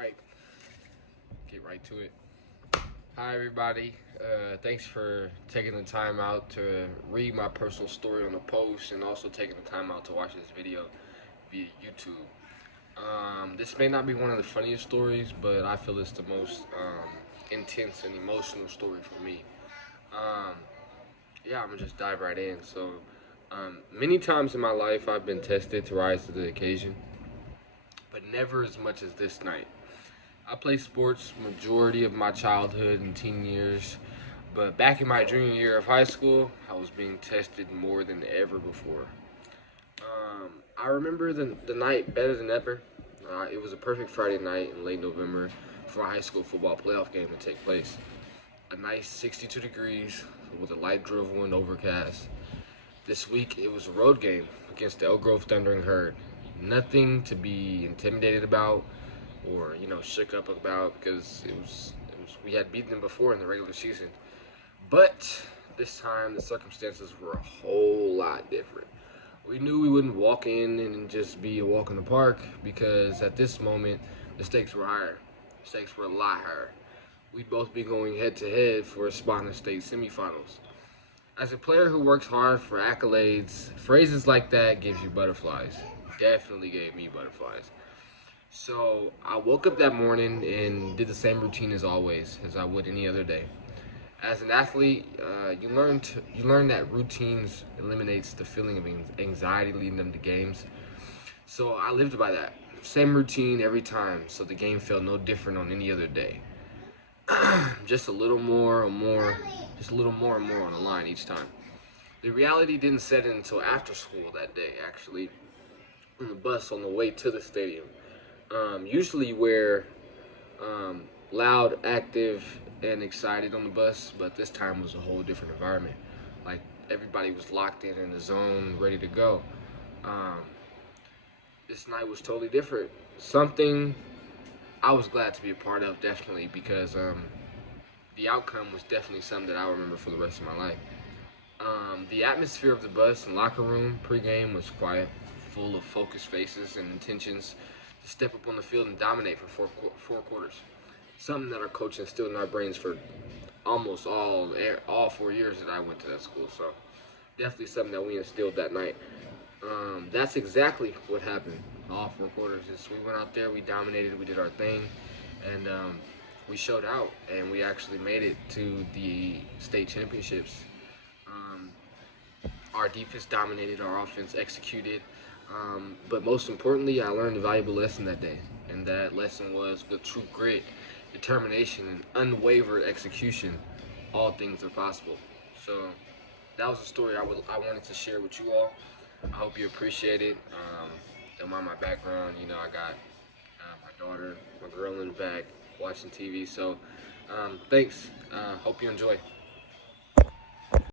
right, get right to it. Hi, everybody. Thanks for taking the time out to read my personal story on the post and also taking the time out to watch this video via YouTube. This may not be one of the funniest stories, but I feel it's the most intense and emotional story for me. Um, yeah, I'm gonna just dive right in. Many times in my life, I've been tested to rise to the occasion, but never as much as this night. I played sports majority of my childhood and teen years, but back in my junior year of high school, I was being tested more than ever before. I remember the night better than ever. It was a perfect Friday night in late November for a high school football playoff game to take place. A nice 62 degrees with a light drizzle and overcast. This week it was a road game against the Elk Grove Thundering Herd. Nothing to be intimidated about or shook up about because we had beaten them before in the regular season. But this time the circumstances were a whole lot different. We knew we wouldn't walk in and just be a walk in the park because at this moment the stakes were higher. The stakes were a lot higher. We'd both be going head to head for a spot in the state semifinals. As a player who works hard for accolades, phrases like that gives you butterflies. Definitely gave me butterflies. So I woke up that morning and did the same routine as always, as I would any other day. As an athlete, you learn that routines eliminates the feeling of anxiety leading them to games. So I lived by that same routine every time, so the game felt no different on any other day. Just a little more and more, just a little more and more on the line each time. The reality didn't set in until after school that day, actually, on the bus on the way to the stadium. Usually we're loud, active, and excited on the bus, but this time was a whole different environment. Like everybody was locked in the zone, ready to go. Um, this night was totally different. Something I was glad to be a part of, definitely, because the outcome was definitely something that I'll remember for the rest of my life. The atmosphere of the bus and locker room pregame was quiet, full of focused faces and intentions to step up on the field and dominate for four quarters. Something that our coach instilled in our brains for almost all 4 years that I went to that school. So definitely something that we instilled that night. That's exactly what happened. All four quarters. We went out there, we dominated, we did our thing, and we showed out, and we actually made it to the state championships. Um, our defense dominated, our offense executed, but most importantly, I learned a valuable lesson that day, and that lesson was with true grit, determination, and unwavered execution, all things are possible. So that was a story I wanted to share with you all. I hope you appreciate it. Don't mind my background. I got my daughter, my girl in the back watching TV. So thanks. Hope you enjoy.